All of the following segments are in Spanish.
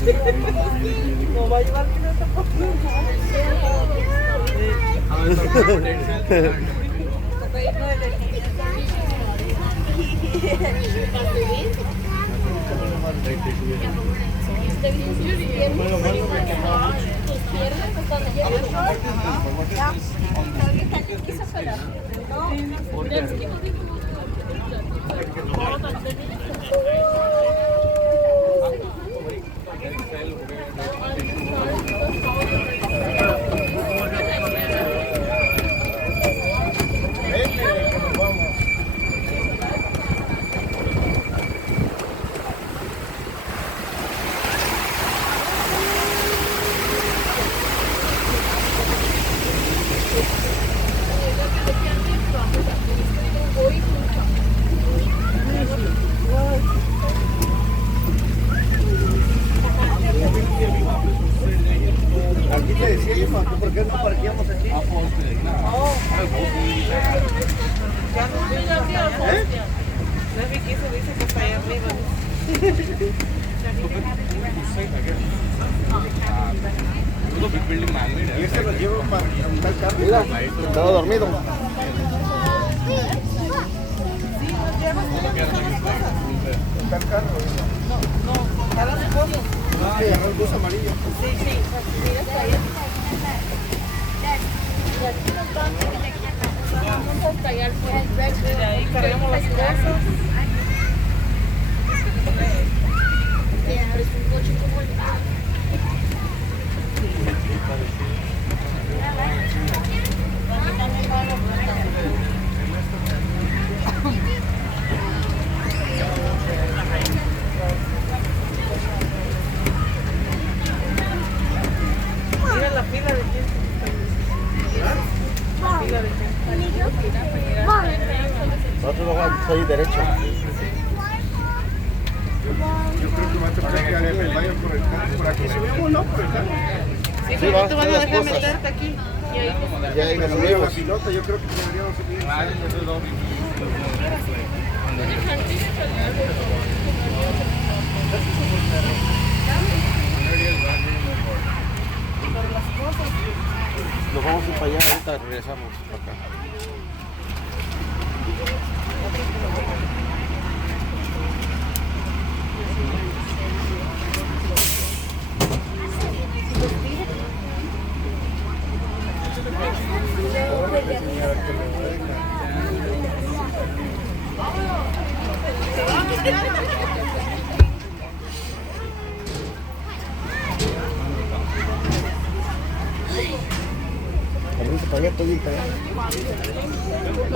No va a llevar que no está Aquí te decía yo, ¿por qué no parqueamos aquí? Ya no estoy La Vicky se dice que está ahí arriba. Y este lo llevo para montar carro. Mira, estaba dormido. ¿Montar carro? No, para las cosas. Ah, ya el bus amarillo. Sí. Mira, está ahí. De ahí cargamos las cosas. Mira la fila de gente. La fila de gente. Nosotros vamos a ir derecho. Yo creo que va a tener que darle el baño por aquí. Subimos, ¿no? Por el carro. Sí, Sí, pero va, no te van a las dejar cosas. meterte aquí. Y ahí Ya hay los amigos. Piloto, yo creo que deberíamos subir. Nos vamos a ir para allá, ahorita regresamos para acá. Ahorita para allá, estoy para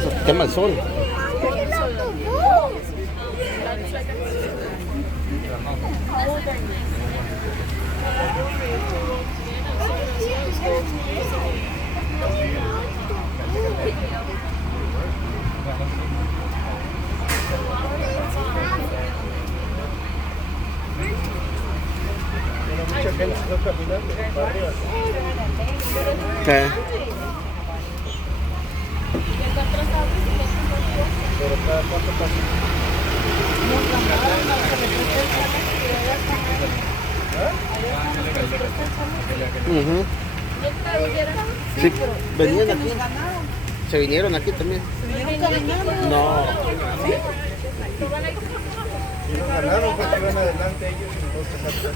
allá. Quema el sol. Mucha gente está caminando para arriba. ¿Qué? Pero cada cuánto pasa. Sí, venían aquí. Se vinieron aquí también. No. ¿Sí? Y nos ganaron porque iban adelante ellos y nosotros atrás.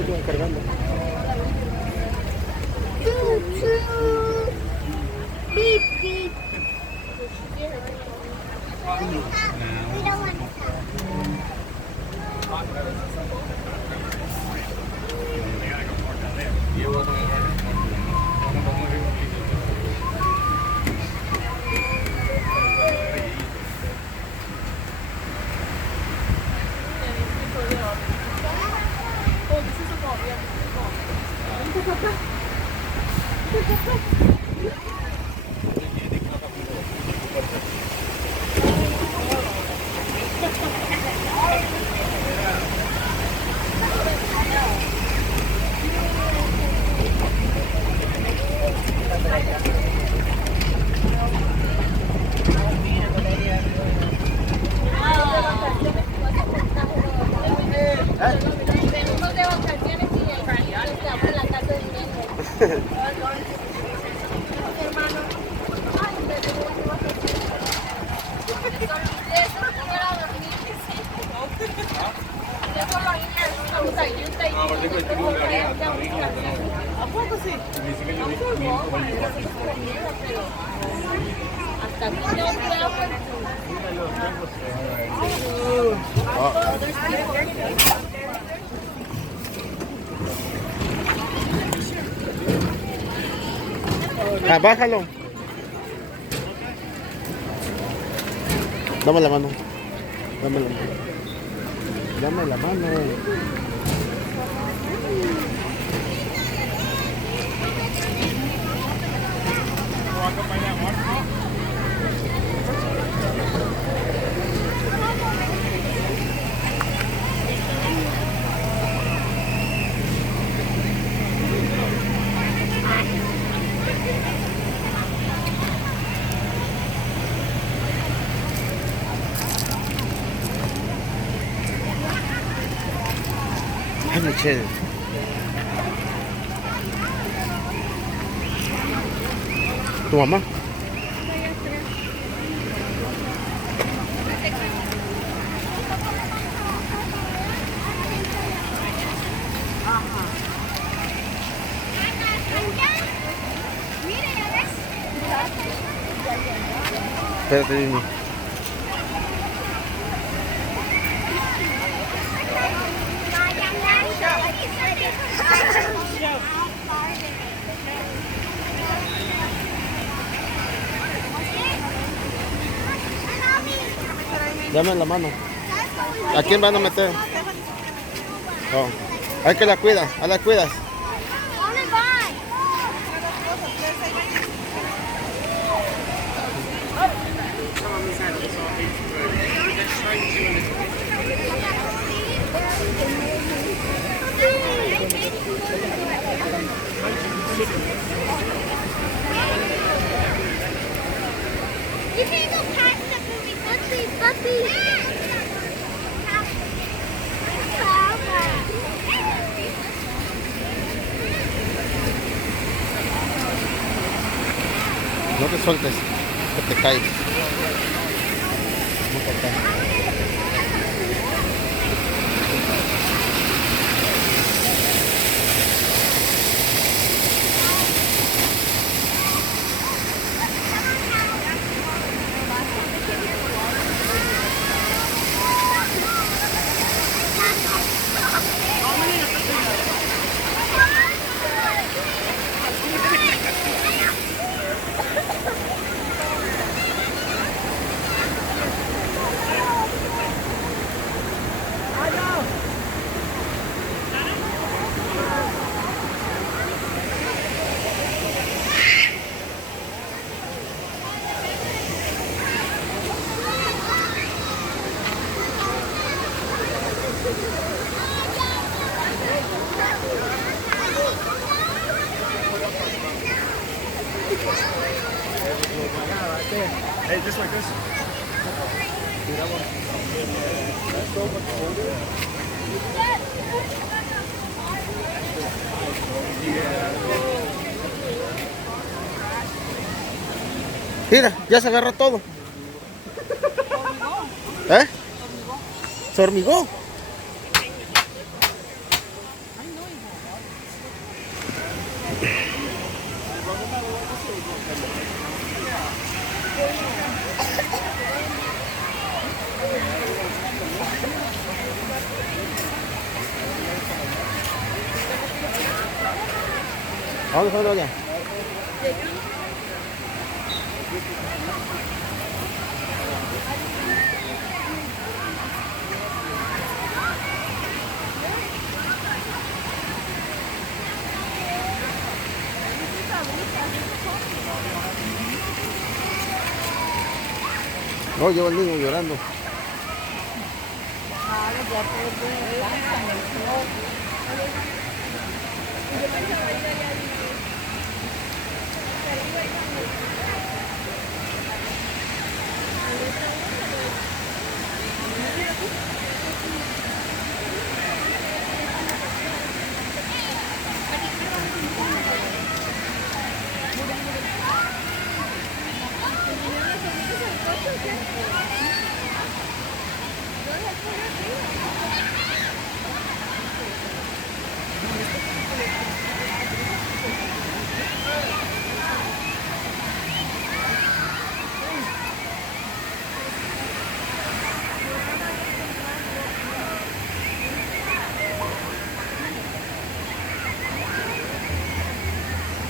estoy cargando. Beep, beep. We don't want to venimos de vacaciones y el baño estamos en la casa de niños. Hermano, ay, me tengo que vacaciones. Eso no era dormir. Eso lo ¿A poco sí? hasta aquí no Bájalo. Dame la mano. Dame la mano. Dame la mano. Ay, Michelle. ¿Tu mamá? Espérate, Dini. Dame la mano. ¿A quién van a meter? Oh. Hay que la cuidas, a la cuidas. You can't go past the movie. Puppy. No te sueltes, que te caes. No te caes. Hey, just like this. Mira, ya se agarra todo. ¿Eh? ¿Se hormigó? ¿A dónde fue ya? No, llevo el niño llorando.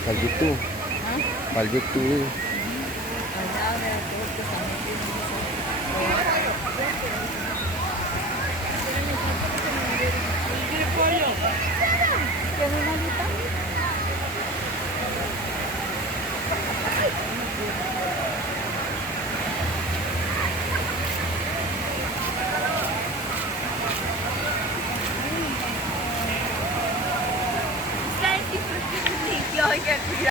Para el YouTube. Para el YouTube.